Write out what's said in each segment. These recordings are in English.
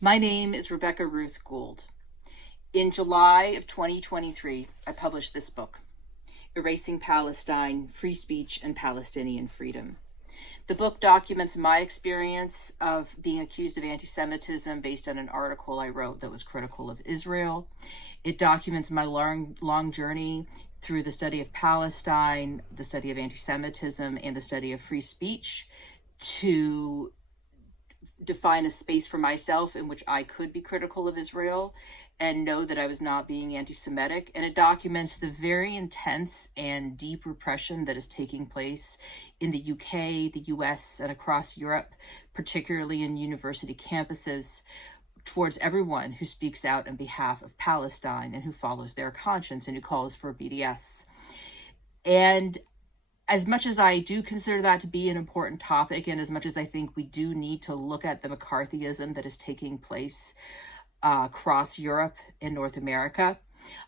My name is Rebecca Ruth Gould. In July of 2023, I published this book, Erasing Palestine, Free Speech and Palestinian Freedom. The book documents my experience of being accused of anti-Semitism based on an article I wrote that was critical of Israel. It documents my long journey through the study of Palestine, the study of anti-Semitism, and the study of free speech to define a space for myself in which I could be critical of Israel and know that I was not being anti-Semitic. And it documents the very intense and deep repression that is taking place in the UK, the US, and across Europe, particularly in university campuses, towards everyone who speaks out on behalf of Palestine and who follows their conscience and who calls for BDS. And as much as I do consider that to be an important topic, and as much as I think we do need to look at the McCarthyism that is taking place across Europe and North America,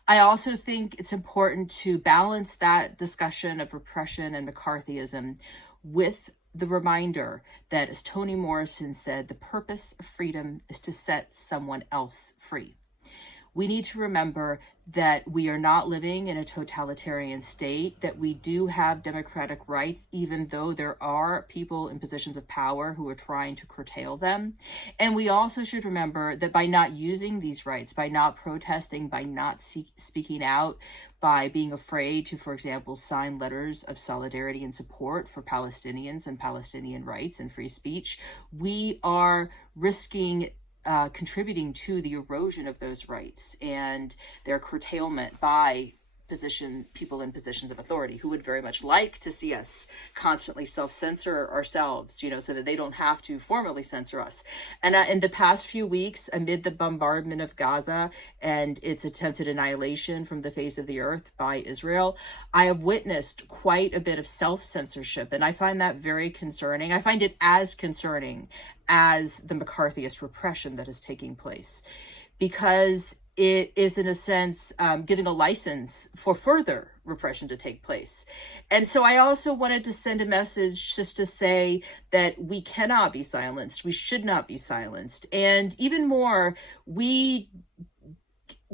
I also think it's important to balance that discussion of repression and McCarthyism with the reminder that, as Toni Morrison said, the purpose of freedom is to set someone else free. We need to remember that we are not living in a totalitarian state, that we do have democratic rights, even though there are people in positions of power who are trying to curtail them. And we also should remember that by not using these rights, by not protesting, by not speaking out, by being afraid to, for example, sign letters of solidarity and support for Palestinians and Palestinian rights and free speech, we are risking contributing to the erosion of those rights and their curtailment by people in positions of authority who would very much like to see us constantly self-censor ourselves, so that they don't have to formally censor us. And in the past few weeks, amid the bombardment of Gaza and its attempted annihilation from the face of the earth by Israel, I have witnessed quite a bit of self-censorship, and I find that very concerning. I find it as concerning as the McCarthyist repression that is taking place, because it is, in a sense, giving a license for further repression to take place. And so I also wanted to send a message just to say that we cannot be silenced. We should not be silenced. And even more, we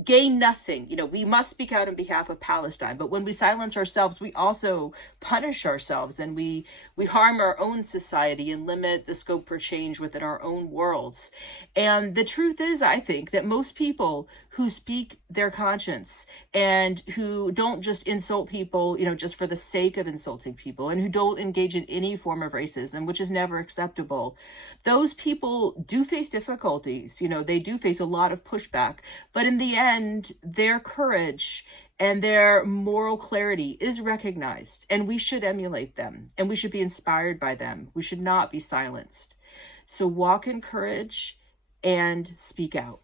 gain nothing. We must speak out on behalf of Palestine, but when we silence ourselves, we also punish ourselves, and we harm our own society and limit the scope for change within our own worlds. And the truth is, I think, that most people who speak their conscience and who don't just insult people, just for the sake of insulting people, and who don't engage in any form of racism, which is never acceptable, those people do face difficulties. They do face a lot of pushback, but in the end, their courage and their moral clarity is recognized, and we should emulate them, and we should be inspired by them. We should not be silenced. So walk in courage and speak out.